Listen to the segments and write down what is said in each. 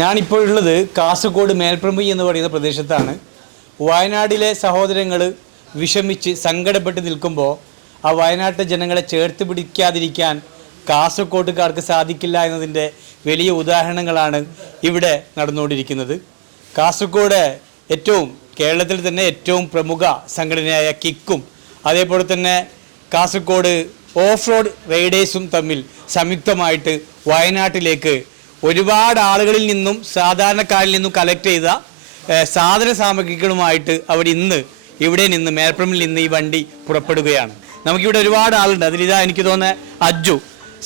ഞാനിപ്പോൾ ഉള്ളത് കാസർഗോഡ് മേൽപ്രമ്പി എന്ന് പറയുന്ന പ്രദേശത്താണ്. വയനാട്ടിലെ സഹോദരങ്ങൾ വിഷമിച്ച് സങ്കടപ്പെട്ട് നിൽക്കുമ്പോൾ ആ വയനാട്ടിലെ ജനങ്ങളെ ചേർത്ത് പിടിക്കാതിരിക്കാൻ കാസർഗോട്ടുകാർക്ക് സാധിക്കില്ല എന്നതിൻ്റെ വലിയ ഉദാഹരണങ്ങളാണ് ഇവിടെ നടന്നുകൊണ്ടിരിക്കുന്നത്. കാസർഗോഡ് കേരളത്തിൽ തന്നെ ഏറ്റവും പ്രമുഖ സംഘടനയായ കിക്കും അതേപോലെ തന്നെ കാസർഗോഡ് ഓഫ് റോഡ് റൈഡേഴ്സും തമ്മിൽ സംയുക്തമായിട്ട് വയനാട്ടിലേക്ക് ഒരുപാട് ആളുകളിൽ നിന്നും സാധാരണക്കാരിൽ നിന്നും കളക്ട് ചെയ്ത സാധന സാമഗ്രികളുമായിട്ട് ഇവിടെ നിന്ന് മേൽപ്രമിൽ നിന്ന് ഈ വണ്ടി പുറപ്പെടുകയാണ്. നമുക്കിവിടെ ഒരുപാട് ആളുണ്ട്. അതിലിതാ എനിക്ക് തോന്നുന്നത് അജ്ജു,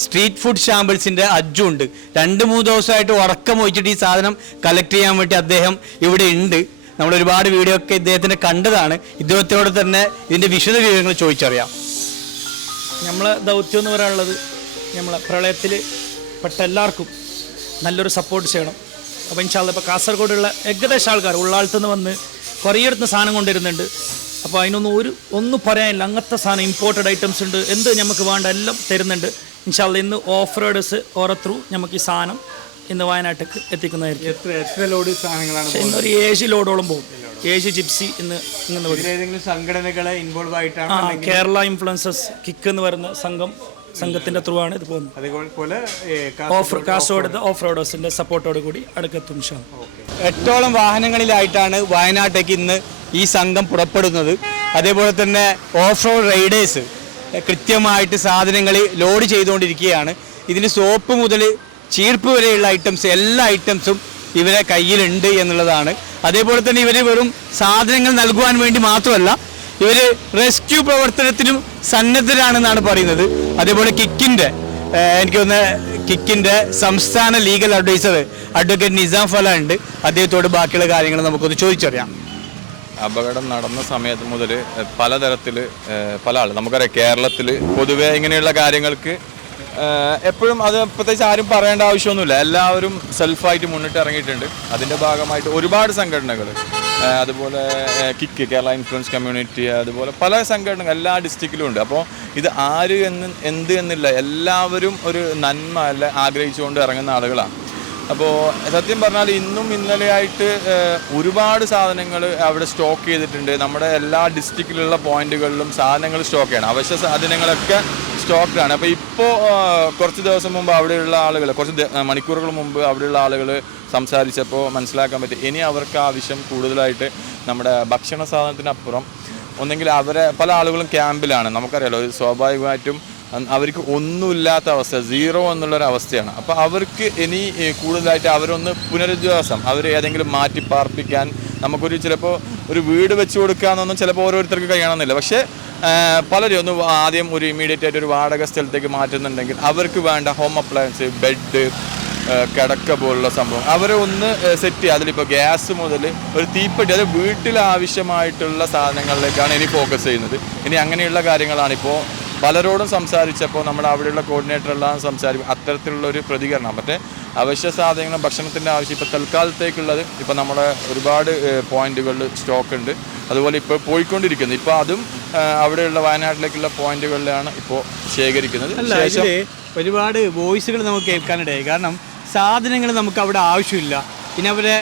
സ്ട്രീറ്റ് ഫുഡ് ഷാമ്പിൾസിൻ്റെ അജ്ജു ഉണ്ട്. 2-3 ദിവസമായിട്ട് ഉറക്കം ഒഴിച്ചിട്ട് ഈ സാധനം കളക്ട് ചെയ്യാൻ വേണ്ടി അദ്ദേഹം ഇവിടെ ഉണ്ട്. നമ്മൾ ഒരുപാട് വീഡിയോ ഒക്കെ ഇദ്ദേഹത്തിൻ്റെ കണ്ടതാണ്. ഇദ്ദേഹത്തോട് തന്നെ ഇതിൻ്റെ വിശദ വിവരങ്ങൾ ചോദിച്ചറിയാം. നമ്മളെ ദൗത്യം എന്ന് പറയാനുള്ളത് നമ്മളെ പ്രളയത്തിൽ പെട്ട എല്ലാവർക്കും നല്ലൊരു സപ്പോർട്ട് ചെയ്യണം. അപ്പോൾ ഇൻഷാല്ലാ ഇപ്പോൾ കാസർഗോഡുള്ള ഏകദേശം ആൾക്കാർ ഉള്ളാളത്തുനിന്ന് വന്ന് കുറേ അടുത്ത് സാധനം കൊണ്ടുവരുന്നുണ്ട്. അപ്പോൾ അതിനൊന്നും ഒന്നും പറയാനില്ല. അങ്ങനത്തെ സാധനം ഇമ്പോർട്ടഡ് ഐറ്റംസ് ഉണ്ട്. എന്ത് നമുക്ക് വേണ്ട എല്ലാം തരുന്നുണ്ട്. ഇൻഷാല്ലാ ഇന്ന് ഓഫ് റോഡേഴ്സ് ഓരോ ത്രൂ നമുക്ക് ഈ സാധനം ഇന്ന് വയനാട്ടിലേക്ക് എത്തിക്കുന്നതായിരിക്കും. എത്ര ലോഡ് സാധനങ്ങളാണ്? ഇന്നൊരു 7 ലോഡോളം പോകും. 7 ജിപ്സി ഏതെങ്കിലും സംഘടനകളെ ഇൻവോൾവ് ആയിട്ടാണ്? കേരള ഇൻഫ്ലുവൻസേഴ്സ് കിക്ക് എന്ന് പറയുന്ന സംഘത്തിന്റെ ത്രൂ ആണ് ഇത് പോകുന്നത്. അതേപോലെ കാസർഗോഡ് ഓഫ് റോഡേഴ്സിന്റെ സപ്പോർട്ടോട് കൂടി അടുക്കെത്തും. 8ഓളം വാഹനങ്ങളിലായിട്ടാണ് വയനാട്ടേക്ക് ഇന്ന് ഈ സംഘം പുറപ്പെടുന്നത്. അതേപോലെ തന്നെ ഓഫ് റോഡ് റൈഡേഴ്സ് കൃത്യമായിട്ട് സാധനങ്ങൾ ലോഡ് ചെയ്തുകൊണ്ടിരിക്കുകയാണ്. ഇതിന് സോപ്പ് മുതൽ ചീർപ്പ് വരെയുള്ള ഐറ്റംസ്, എല്ലാ ഐറ്റംസും ഇവരെ കയ്യിലുണ്ട് എന്നുള്ളതാണ്. അതേപോലെ തന്നെ ഇവർ വെറും സാധനങ്ങൾ നൽകുവാൻ വേണ്ടി മാത്രമല്ല, ഇവർ റെസ്ക്യൂ പ്രവർത്തനത്തിനും സന്നദ്ധരാണെന്നാണ് പറയുന്നത്. അതേപോലെ കിക്കിൻ്റെ സംസ്ഥാന ലീഗൽ അഡ്വൈസർ അഡ്വക്കേറ്റ് നിസാം ഫല ഉണ്ട്. അദ്ദേഹത്തോട് ബാക്കിയുള്ള കാര്യങ്ങൾ നമുക്കൊന്ന് ചോദിച്ചറിയാം. അപകടം നടന്ന സമയത്ത് മുതൽ പലതരത്തിൽ പല ആൾ നമുക്കറിയാം. കേരളത്തിൽ പൊതുവെ ഇങ്ങനെയുള്ള കാര്യങ്ങൾക്ക് എപ്പോഴും അത് പ്രത്യേകിച്ച് ആരും പറയേണ്ട ആവശ്യമൊന്നുമില്ല. എല്ലാവരും സെൽഫായിട്ട് മുന്നിട്ട് ഇറങ്ങിയിട്ടുണ്ട്. അതിൻ്റെ ഭാഗമായിട്ട് ഒരുപാട് സംഘടനകൾ, അതുപോലെ കിക്ക്, കേരള ഇൻഫ്ലുവൻസ് കമ്മ്യൂണിറ്റി, അതുപോലെ പല സംഘടനകൾ എല്ലാ ഡിസ്ട്രിക്റ്റിലും ഉണ്ട്. അപ്പോൾ ഇത് ആര് എന്ത് എന്നില്ല, എല്ലാവരും ഒരു നന്മ ആഗ്രഹിച്ചുകൊണ്ട് ഇറങ്ങുന്ന ആളുകളാണ്. അപ്പോൾ സത്യം പറഞ്ഞാൽ ഇന്നും ഇന്നലെയായിട്ട് ഒരുപാട് സാധനങ്ങൾ അവിടെ സ്റ്റോക്ക് ചെയ്തിട്ടുണ്ട്. നമ്മുടെ എല്ലാ ഡിസ്ട്രിക്റ്റിലുള്ള പോയിന്റുകളിലും സാധനങ്ങൾ സ്റ്റോക്ക് ചെയ്യണം. അവശ്യ സാധനങ്ങളൊക്കെ സ്റ്റോക്കാണ്. അപ്പോൾ ഇപ്പോൾ കുറച്ച് ദിവസം മുമ്പ് അവിടെയുള്ള ആളുകൾ, കുറച്ച് മണിക്കൂറുകൾ മുമ്പ് അവിടെയുള്ള ആളുകൾ സംസാരിച്ചപ്പോൾ മനസ്സിലാക്കാൻ പറ്റും, ഇനി അവർക്ക് ആവശ്യം കൂടുതലായിട്ട് നമ്മുടെ ഭക്ഷണ സാധനത്തിനപ്പുറം ഒന്നെങ്കിൽ പല ആളുകളും ക്യാമ്പിലാണ്. നമുക്കറിയാലോ, സ്വാഭാവികമായിട്ടും അവർക്ക് ഒന്നുമില്ലാത്ത അവസ്ഥ, 0 എന്നുള്ളൊരവസ്ഥയാണ്. അപ്പോൾ അവർക്ക് ഇനി കൂടുതലായിട്ട് അവരൊന്ന് പുനരധിവാസം, അവർ ഏതെങ്കിലും മാറ്റി പാർപ്പിക്കാൻ ചിലപ്പോൾ ഒരു വീട് വെച്ച് കൊടുക്കാമെന്നൊന്നും ചിലപ്പോൾ ഓരോരുത്തർക്ക് കഴിയണമെന്നില്ല. പക്ഷേ പലരും ഒന്ന് ആദ്യം ഒരു ഇമ്മീഡിയറ്റ് ആയിട്ട് ഒരു വാടക സ്ഥലത്തേക്ക് മാറ്റുന്നുണ്ടെങ്കിൽ അവർക്ക് വേണ്ട ഹോം അപ്ലയൻസ്, ബെഡ്, കിടക്ക പോലുള്ള സംഭവം അവരെ ഒന്ന് സെറ്റ് ചെയ്യുക. അതിലിപ്പോൾ ഗ്യാസ് മുതൽ ഒരു തീപ്പെട്ടി, അത് വീട്ടിൽ ആവശ്യമായിട്ടുള്ള സാധനങ്ങളിലേക്കാണ് ഇനി ഫോക്കസ് ചെയ്യുന്നത്. ഇനി അങ്ങനെയുള്ള കാര്യങ്ങളാണ് ഇപ്പോൾ പലരോടും സംസാരിച്ചപ്പോൾ നമ്മുടെ അവിടെയുള്ള കോർഡിനേറ്ററെല്ലാം സംസാരിക്കും. അത്തരത്തിലുള്ളൊരു പ്രതികരണം. മറ്റേ അവശ്യ സാധനങ്ങളും ഭക്ഷണത്തിൻ്റെ ആവശ്യം ഇപ്പോൾ തൽക്കാലത്തേക്കുള്ളത് ഇപ്പോൾ നമ്മുടെ ഒരുപാട് പോയിന്റുകളിൽ സ്റ്റോക്ക് ഉണ്ട്. അതുപോലെ ഇപ്പോൾ പോയിക്കൊണ്ടിരിക്കുന്നത്, ഇപ്പോൾ അതും അവിടെയുള്ള വയനാട്ടിലേക്കുള്ള പോയിന്റുകളിലാണ് ഇപ്പോൾ ശേഖരിക്കുന്നത്. ഒരുപാട് വോയിസുകൾ നമുക്ക് കേൾക്കാനിടയായി. കാരണം സാധനങ്ങൾ നമുക്ക് അവിടെ ആവശ്യമില്ല. പിന്നെ അവരെ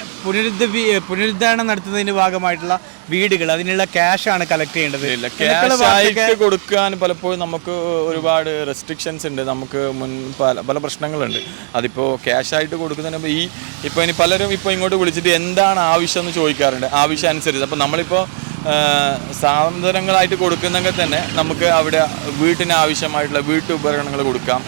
പുനരുദ്ധാരണം നടത്തുന്നതിൻ്റെ ഭാഗമായിട്ടുള്ള വീടുകൾ, അതിനുള്ള ക്യാഷാണ് കളക്ട് ചെയ്യേണ്ടത്. ക്യാഷായിട്ട് കൊടുക്കാൻ പലപ്പോഴും നമുക്ക് ഒരുപാട് റെസ്ട്രിക്ഷൻസ് ഉണ്ട്. നമുക്ക് പല പ്രശ്നങ്ങളുണ്ട്. അതിപ്പോൾ ക്യാഷായിട്ട് കൊടുക്കുന്നതിന് ഇപ്പോൾ ഇനി പലരും ഇപ്പോൾ ഇങ്ങോട്ട് വിളിച്ചിട്ട് എന്താണ് ആവശ്യം എന്ന് ചോദിക്കാറുണ്ട്. ആവശ്യം അനുസരിച്ച് അപ്പോൾ നമ്മളിപ്പോൾ സാധനങ്ങളായിട്ട് കൊടുക്കുന്നെങ്കിൽ തന്നെ നമുക്ക് അവിടെ വീട്ടിന് ആവശ്യമായിട്ടുള്ള വീട്ടുപകരണങ്ങൾ കൊടുക്കാം,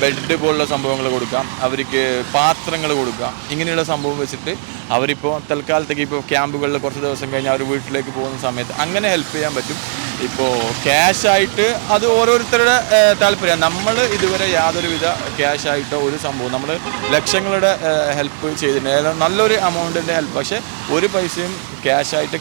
ബെഡ് പോലുള്ള സംഭവങ്ങൾ കൊടുക്കാം, അവർക്ക് പാത്രങ്ങൾ കൊടുക്കാം. ഇങ്ങനെയുള്ള സംഭവം വെച്ചിട്ട് അവരിപ്പോൾ തൽക്കാലത്തേക്ക് ഇപ്പോൾ ക്യാമ്പുകളിൽ കുറച്ച് ദിവസം കഴിഞ്ഞ് അവർ വീട്ടിലേക്ക് പോകുന്ന സമയത്ത് അങ്ങനെ ഹെൽപ്പ് ചെയ്യാൻ പറ്റും. ഇപ്പോൾ ക്യാഷായിട്ട് അത് ഓരോരുത്തരുടെ താല്പര്യം. നമ്മൾ ഇതുവരെ യാതൊരുവിധ ക്യാഷായിട്ടോ ഒരു സംഭവം നമ്മൾ ലക്ഷങ്ങളുടെ ഹെൽപ്പ് ചെയ്തിട്ടുണ്ട്, നല്ലൊരു എമൗണ്ടിൻ്റെ ഹെൽപ്പ്. പക്ഷേ ഒരു പൈസയും ക്യാഷായിട്ട്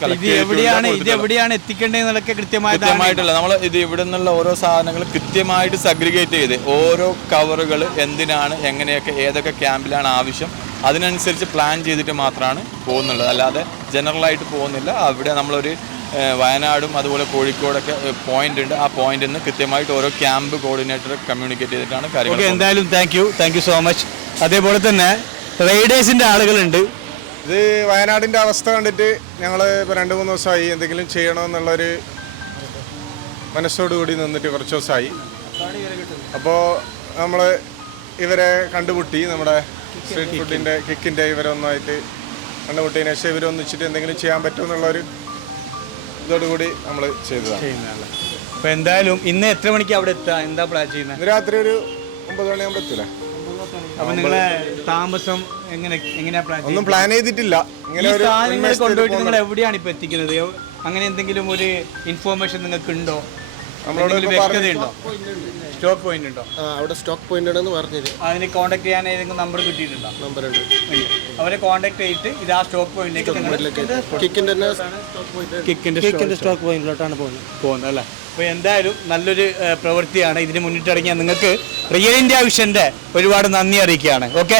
എവിടെയാണ് എത്തിക്കേണ്ടതെന്നൊക്കെ കൃത്യമായിട്ടുള്ള നമ്മൾ ഇത് ഇവിടെ നിന്നുള്ള ഓരോ സാധനങ്ങൾ കൃത്യമായിട്ട് സഗ്രിഗേറ്റ് ചെയ്ത് ഓരോ കവറുകൾ എന്തിനാണ്, എങ്ങനെയൊക്കെ, ഏതൊക്കെ ക്യാമ്പിലാണ് ആവശ്യം, അതിനനുസരിച്ച് പ്ലാൻ ചെയ്തിട്ട് മാത്രമാണ് പോകുന്നുള്ളത്. അല്ലാതെ ജനറലായിട്ട് പോകുന്നില്ല. അവിടെ നമ്മളൊരു വയനാടും അതുപോലെ കോഴിക്കോടൊക്കെ പോയിന്റ് ഉണ്ട്. ആ പോയിന്റിൽ നിന്ന് കൃത്യമായിട്ട് ഓരോ ക്യാമ്പ് കോർഡിനേറ്റർ കമ്മ്യൂണിക്കേറ്റ് ചെയ്തിട്ടാണ് കാര്യങ്ങൾ. എന്തായാലും താങ്ക് യു സോ മച്ച്. അതേപോലെ തന്നെ റൈഡേഴ്സിൻ്റെ ആളുകളുണ്ട്. ഇത് വയനാടിൻ്റെ അവസ്ഥ കണ്ടിട്ട് ഞങ്ങൾ ഇപ്പോൾ 2-3 ദിവസമായി എന്തെങ്കിലും ചെയ്യണമെന്നുള്ളൊരു മനസ്സോടുകൂടി നിന്നിട്ട് കുറച്ച് ദിവസമായി. അപ്പോൾ നമ്മൾ ഇവരെ കണ്ടുമുട്ടി, നമ്മുടെ സ്ട്രീറ്റ് ഫുഡിൻ്റെ കിക്കിൻ്റെ ഇവരൊന്നായിട്ട് കണ്ടുമുട്ടിയതിന് ശേഷം ഇവരൊന്നിച്ചിട്ട് എന്തെങ്കിലും ചെയ്യാൻ പറ്റുമെന്നുള്ളൊരു ഇതോടുകൂടി നമ്മൾ ചെയ്തതാണ്. അപ്പോൾ എന്തായാലും ഇന്ന് എത്ര മണിക്ക് അവിടെ എത്തുക, എന്താ പ്ലാൻ ചെയ്യുന്നത്? ഇന്ന് രാത്രി ഒരു 9 മണിയാകുമ്പോൾ എത്തില്ല. അപ്പോൾ നിങ്ങളെ താമസം എങ്ങനെയാ പ്ലാൻ? ഒന്നും പ്ലാൻ ചെയ്തിട്ടില്ല. ഇങ്ങനെ ഒരു സാധനങ്ങൾ കൊണ്ടുപോയിട്ട് നിങ്ങൾ എവിടെയാണ് ഇപ്പോൾ എത്തിക്കുന്നത്? അങ്ങനെ എന്തെങ്കിലും ഒരു ഇൻഫോർമേഷൻ നിങ്ങൾക്ക് ഉണ്ടോ? വ്യക്തതയുണ്ടോ? സ്റ്റോക്ക് പോയിന്റ് ഉണ്ടോ? അവിടെ സ്റ്റോക്ക് പോയിന്റ് ഉണ്ടെന്ന് പറഞ്ഞത്. അതിന് കോൺടാക്ട് ചെയ്യാൻ ഏതെങ്കിലും നമ്പർ കിട്ടിയിട്ടുണ്ടോ? നമ്പറുണ്ട്. അവരെ കോൺടാക്ട് ചെയ്തിട്ട് ഇത് ആ സ്റ്റോക്ക് പോയിന്റിലേക്ക് കിക്കിന്റെ സ്റ്റോക്ക് പോയിന്റിലോട്ടാണ് പോകുന്നത് അല്ലേ? അപ്പോൾ എന്തായാലും നല്ലൊരു പ്രവൃത്തിയാണ്. ഇതിന് മുന്നിട്ടിറങ്ങിയ നിങ്ങൾക്ക് റിയൽ ഇന്ത്യ വിഷൻ്റെ ഒരുപാട് നന്ദി അറിയിക്കുകയാണ്. ഓക്കെ.